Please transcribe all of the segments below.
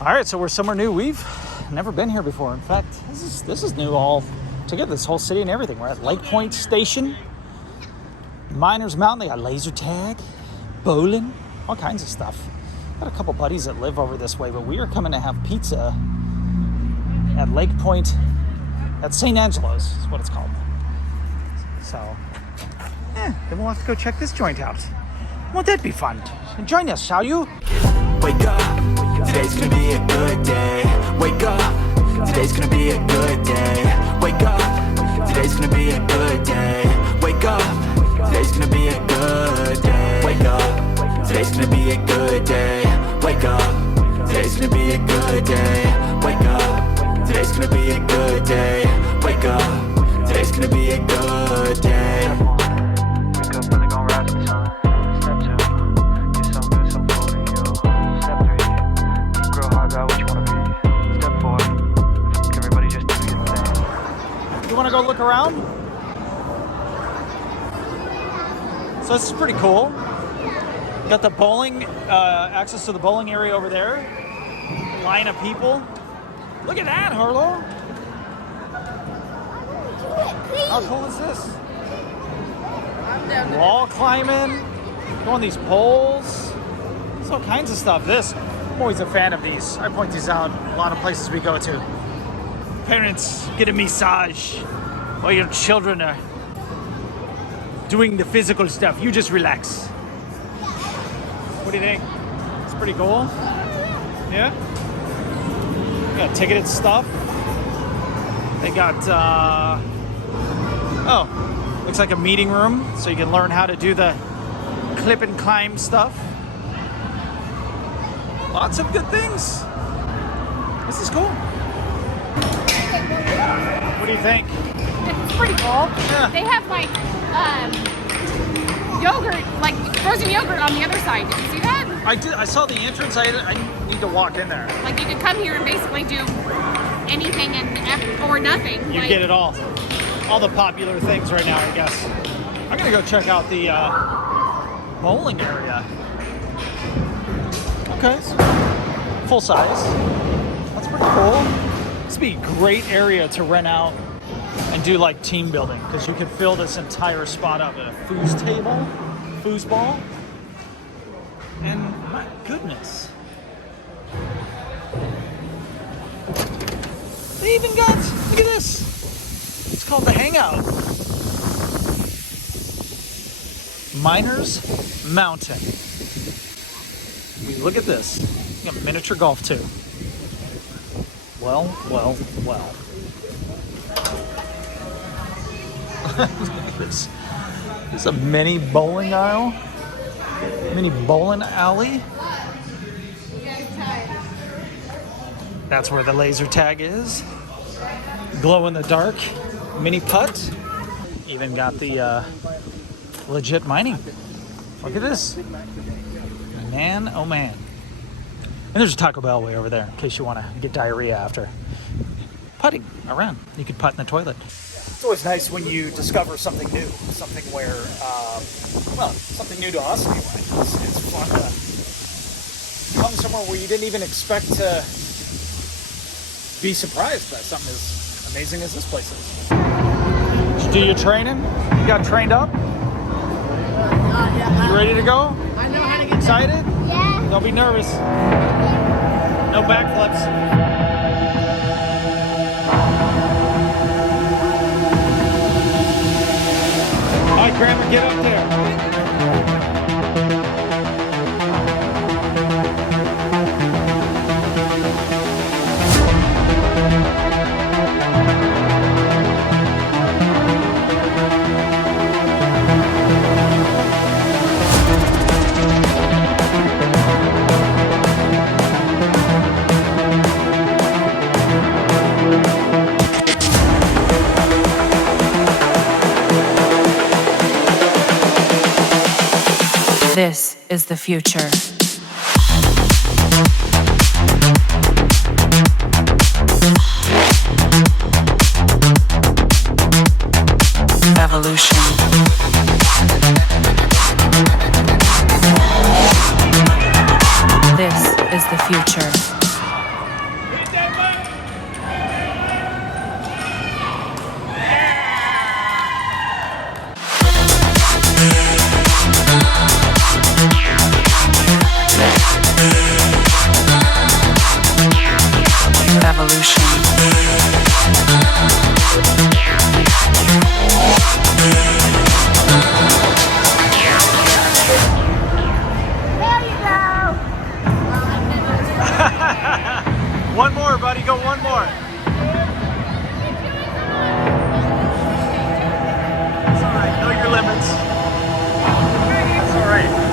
All right, so we're somewhere new. We've never been here before. In fact, this is new all together. This whole city and everything. We're at Lakepoint Station, Miners Mountain. They got laser tag, bowling, all kinds of stuff. Got a couple buddies that live over this way, but we are coming to have pizza at Lakepoint, at St Angelo's is what it's called. So, then we'll have to go check this joint out. Won't that be fun? Join us, shall you? Wake up, today's gonna be a good day. Wake up, today's gonna be a good day. Wake up, today's gonna be a good day. Wake up, today's gonna be a good day. Wake up, today's gonna be a good day. Wake up, today's gonna be a good day. Wake up, today's gonna be a good day. Wake up, today's gonna be a good day. Wake up, really gonna rise to the sun. You want to go look around? So this is pretty cool. Got the bowling, access to the bowling area over there. Line of people. Look at that, Harlow. How cool is this? Wall climbing, go on these poles. There's all kinds of stuff. I'm always a fan of these. I point these out a lot of places we go to. Parents get a massage while your children are doing the physical stuff. You just relax. What do you think? It's pretty cool. Yeah? Got ticketed stuff. They got, looks like a meeting room, so you can learn how to do the clip and climb stuff. Lots of good things. This is cool. What do you think? It's pretty cool. Yeah. They have like yogurt, like frozen yogurt on the other side. Did you see that? I saw the entrance. I need to walk in there. Like you could come here and basically do anything or nothing. You like, get it all. All the popular things right now, I guess. I'm gonna go check out the bowling area. Okay, full size. That's pretty cool. This would be a great area to rent out and do like team building, because you could fill this entire spot up with a foosball, and my goodness, they even got, look at this, it's called the Hangout. Miners Mountain. Look at this, you got miniature golf too. Well. Look at this. This is a mini bowling aisle. Mini bowling alley. That's where the laser tag is. Glow in the dark. Mini putt. Even got the legit mining. Look at this. Man, oh man. And there's a Taco Bell way over there in case you want to get diarrhea after. Putting around. You could putt in the toilet. It's always nice when you discover something new. Something where, something new to us anyway. It's fun to come somewhere where you didn't even expect to be surprised by something as amazing as this place is. Did you do your training? You got trained up? You ready to go? I know how to get excited? Yeah. Don't be nervous. No backflips. All right, Grandma, get up there. This is the future. Evolution. This is the future. One more, buddy. Go one more. It's all right. Know your limits. It's all right.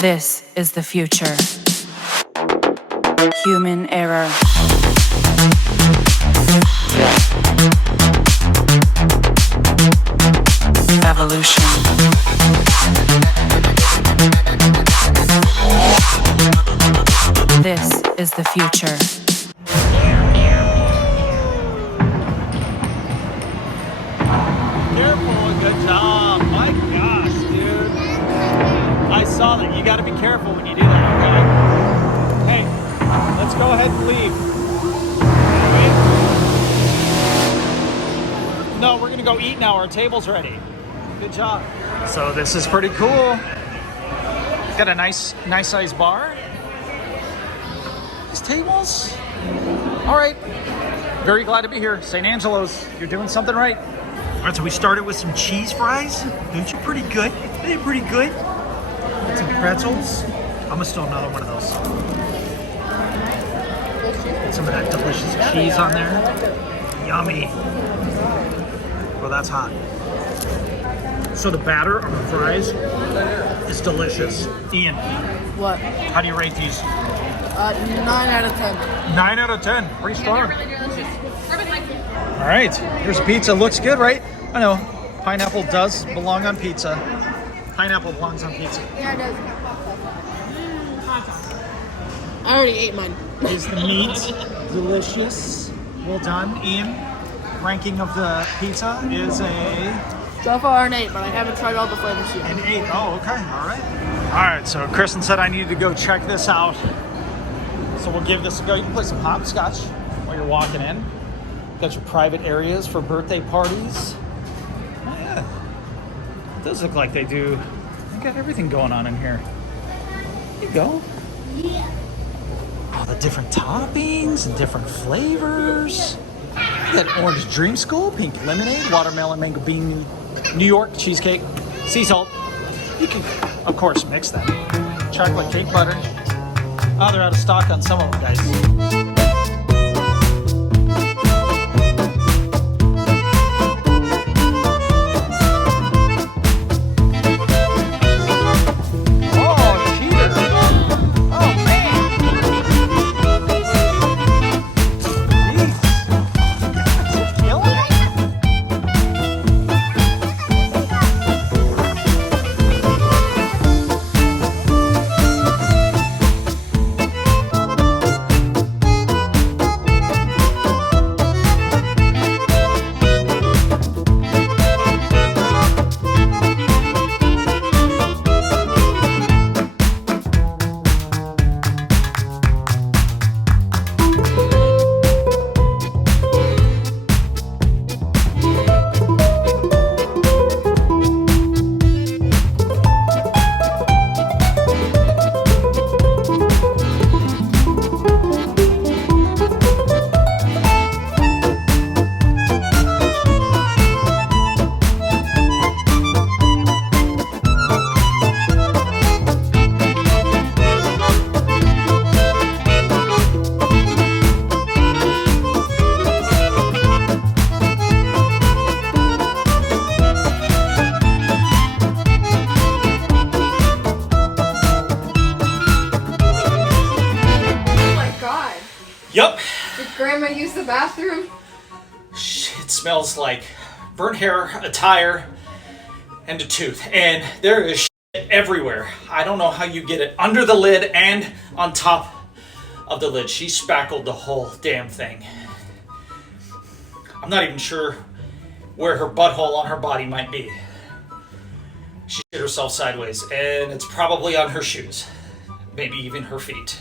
This is the future. Human error. Evolution. This is the future. Careful, good job. My gosh, dude. I saw that. You got to be careful when you do that, okay? Hey, let's go ahead and leave. Wait. No, we're going to go eat now. Our table's ready. Good job. So this is pretty cool. Got a nice size bar. These tables. All right. Very glad to be here. St. Angelo's. You're doing something right. All right, so we started with some cheese fries. Don't you pretty good? They're pretty good. Some pretzels. I'm gonna steal another one of those. Get some of that delicious cheese on there. Yummy. Well, that's hot. So the batter on the fries is delicious. Ian, What? how do you rate these? 9 out of 10. 9 out of 10. Pretty strong. They're really delicious. Ruben likes it. All right, here's a pizza. Looks good, right? I know. Pineapple does belong on pizza. Pineapple belongs on pizza. Yeah, it does. I already ate mine. Is the meat delicious? Well done, Ian. Ranking of the pizza is So far an 8, but I haven't tried all the flavors yet. an 8. Oh, okay. All right. All right, so Kristen said I needed to go check this out. So we'll give this a go. You can play some hopscotch while you're walking in. Got your private areas for birthday parties. Oh, yeah. It does look like they do. They got everything going on in here. There you go. Yeah. All the different toppings and different flavors. Got orange dream school, pink lemonade, watermelon mango bean, New York cheesecake, sea salt. You can, of course, mix them. Chocolate cake butter. Oh, they're out of stock on some of them, guys. Yep. Did Grandma use the bathroom? It smells like burnt hair, a tire, and a tooth. And there is shit everywhere. I don't know how you get it under the lid and on top of the lid. She spackled the whole damn thing. I'm not even sure where her butthole on her body might be. She shit herself sideways, and it's probably on her shoes. Maybe even her feet.